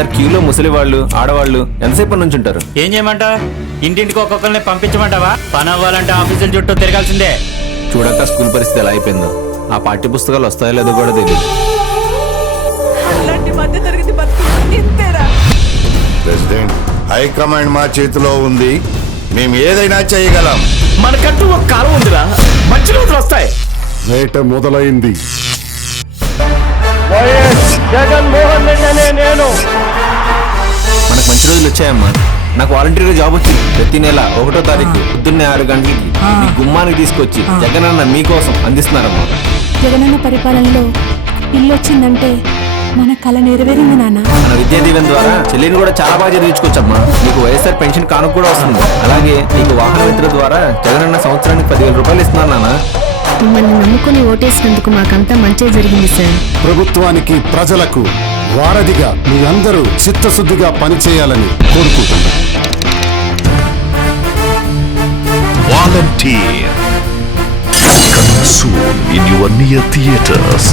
Sir క్యూలో ముసలి వాళ్ళు ఆడవాళ్ళు ఎంతసేపు నుంచి ఉంటారు? ఏం చేయమంటావు? ఇంటింటికి ఒక్కొక్కరిని పంపించమంటావా? పని అవ్వాలంటే ఆఫీసుల చుట్టూ తిరగాల్సిందే. చూడక స్కూల్ పరిస్థితి ఎలా అయిపోయిందో. ఆ పాఠ్య పుస్తకాలు వస్తాయో లేదో కూడా తెలియదు. ప్రెసిడెంట్, హైకమాండ్ మా చేతిలో ఉంది. మేము ఏదైనా చేయగలం. మనకంటూ ఒక కాలం ఉందిరా, మంచి రోజులు వస్తాయి. వేట మొదలైంది. జగన్మోహన్ రెడ్డి అనే నేను. మనకు మంచి రోజులు వచ్చాయమ్మా. నాకు వాలంటీర్గా జాబ్ వచ్చింది. ప్రతి నెల 1వ తారీఖు పొద్దున్నే 6 గంటలకి మీ గుమ్మానికి తీసుకొచ్చి జగనన్న మీకోసం అందిస్తున్నారమ్మా. జగనన్న పరిపాలనలో ఇల్లు వచ్చిందంటే మన కళ నెరవేరింది నాన్న. మన విద్యా దీవెన ద్వారా చెల్లిని కూడా చాలా బాగా చదివించుకోవచ్చమ్మా. నీకు వైఎస్ఆర్ పెన్షన్ కానుక కూడా వస్తుంది. అలాగే నీకు వాహన మిత్ర ద్వారా జగనన్న సంవత్సరానికి 10,000 రూపాయలు ఇస్తున్నాను నాన్న. మిమ్మల్ని నమ్ముకుని ఓటేసినందుకు మాకంతా మంచి జరిగింది సార్. ప్రభుత్వానికి ప్రజలకు వారధిగా మీ అందరూ చిత్తశుద్ధిగా పనిచేయాలని కోరుకుంటున్నాను. Volunteer. Coming soon in your near theaters.